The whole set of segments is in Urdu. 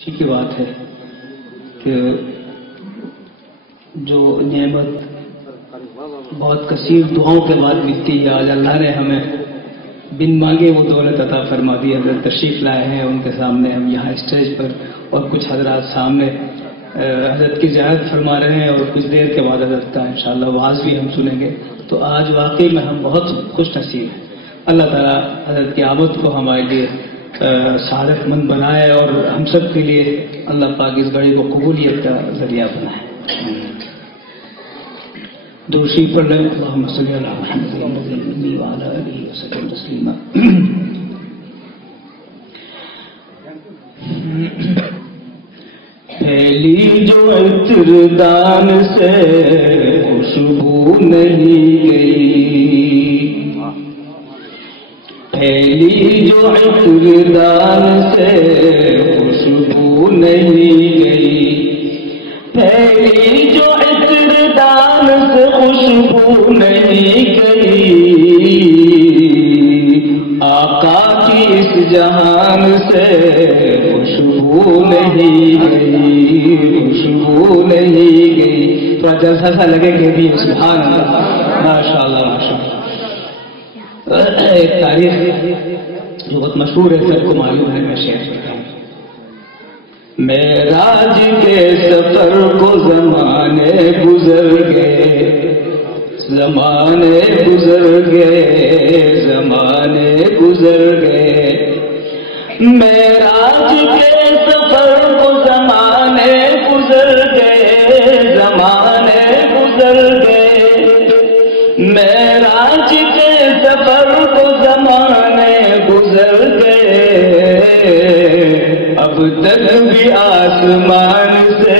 خوشی کی بات ہے کہ جو نعمت بہت کثیر دعاؤں کے بعد ملتی ہے، آج اللہ نے ہمیں بن مانگے وہ دولت عطا فرما دی۔ حضرت تشریف لائے ہیں، ان کے سامنے ہم یہاں اسٹیج پر اور کچھ حضرات سامنے حضرت کی زیارت فرما رہے ہیں، اور کچھ دیر کے بعد حضرت کا انشاءاللہ وعظ بھی ہم سنیں گے۔ تو آج واقعی میں ہم بہت خوش نصیب ہیں۔ اللہ تعالیٰ حضرت کی آمد کو ہمارے لیے سعادت مند بنائے اور ہم سب کے لیے اللہ پاک اس گھڑی کو قبولیت کا ذریعہ بنائے۔ دوسری پر لیں اللہم صلی علی محمد وعلی آلہ وسلم تسلیما۔ پھیلی جو عطردان سے خوشبو نہیں گئی، پھیلی جو عطردان سے خوشبو نہیں گئی، پھیلی جو عطردان سے خوشبو نہیں گئی، آقا کی اس جہان سے خوشبو نہیں گئی، خوشبو نہیں گئی۔ تھوڑا جلسہ سا لگے کہ بھی سبحان اللہ، ماشاء اللہ ماشاء اللہ۔ ایک تاریخ جو بہت مشہور ہے، سب کو معلوم ہے، میں شیئر کرتا ہوں۔ معراج کے سفر کو زمانے گزر گئے، زمانے گزر گئے، زمانے گزر گئے، معراج کے سفر کو زمانے گزر گئے، زمانے گزر گئے، معراج کے سفر کو زمانے گزر گئے، اب تک بھی آسمان سے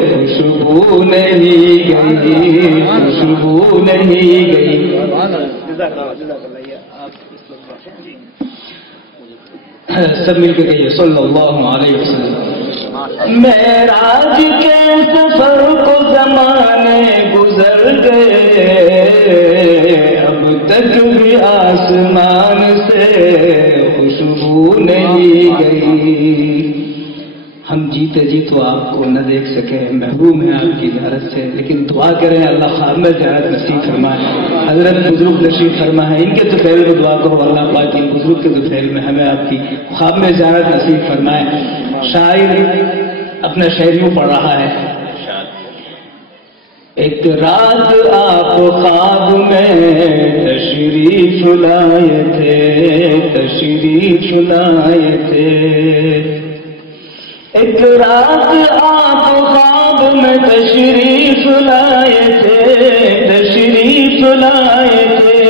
خوشبو نہیں گئی، خوشبو نہیں گئی۔ سب مل کے کہیے صلی اللہ علیہ وسلم۔ معراج کے سفر کو زمانے گزر گئے، اب تک بھی آسمان سے خوشبو نہیں گئی۔ ہم جیتے جی تو آپ کو نہ دیکھ سکے، محروم ہیں آپ کی زیارت سے، لیکن دعا کریں اللہ خواب میں زیارت نصیب فرمائے۔ حضرت بزرگ تشریف فرما ہے، ان کے دوپہر میں دعا کرو اللہ پاک کی بزرگ کے دوپہر میں ہمیں آپ کی خواب میں زیارت نصیب فرمائے۔ شاعر اپنا شعریوں پڑھ رہا ہے۔ ایک رات آپ خواب میں تشریف لائے تھے، تشریف لائے تھے، ایک رات آپ خواب میں تشریف لائے تھے، تشریف لائے تھے،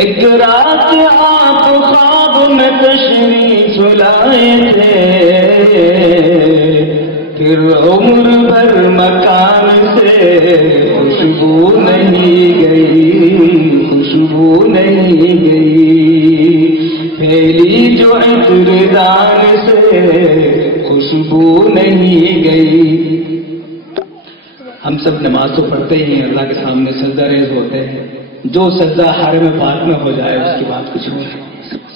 ایک رات آپ خواب میں تشریف لائے تھے، پھر عمر بھر مکان سے خوشبو نہیں گئی، خوشبو نہیں گئی، پھیلی جو عطردان سے خوشبو نہیں گئی۔ ہم سب نماز تو پڑھتے ہی ہیں، اللہ کے سامنے سجدہ ریز ہوتے ہیں، جو سجدہ حرم پاک میں ہو جائے اس کی بات کچھ اور ہے۔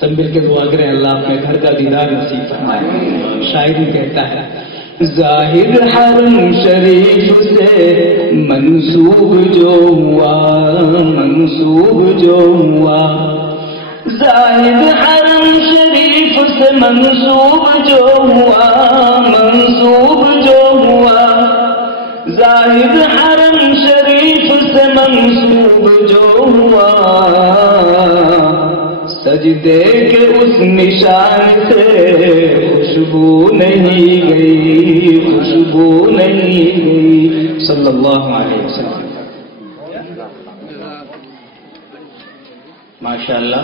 سب مل کے دعا کریں اللہ اپنے گھر کا دیدار نصیب فرمائے۔ شاعر کہتا ہے ظاہر حرم شریف سے منسوب جو ہوا، منسوب جو ہوا، زاہد حرم شریف سے منسوب جو ہوا، منسوب جو ہوا، زاہد حرم شریف سے منسوب جو ہوا، سجدے کے اس نشان سے خوشبو نہیں گئی، خوشبو نہیں گئی۔ صلی اللہ علیہ وسلم۔ ماشاءاللہ۔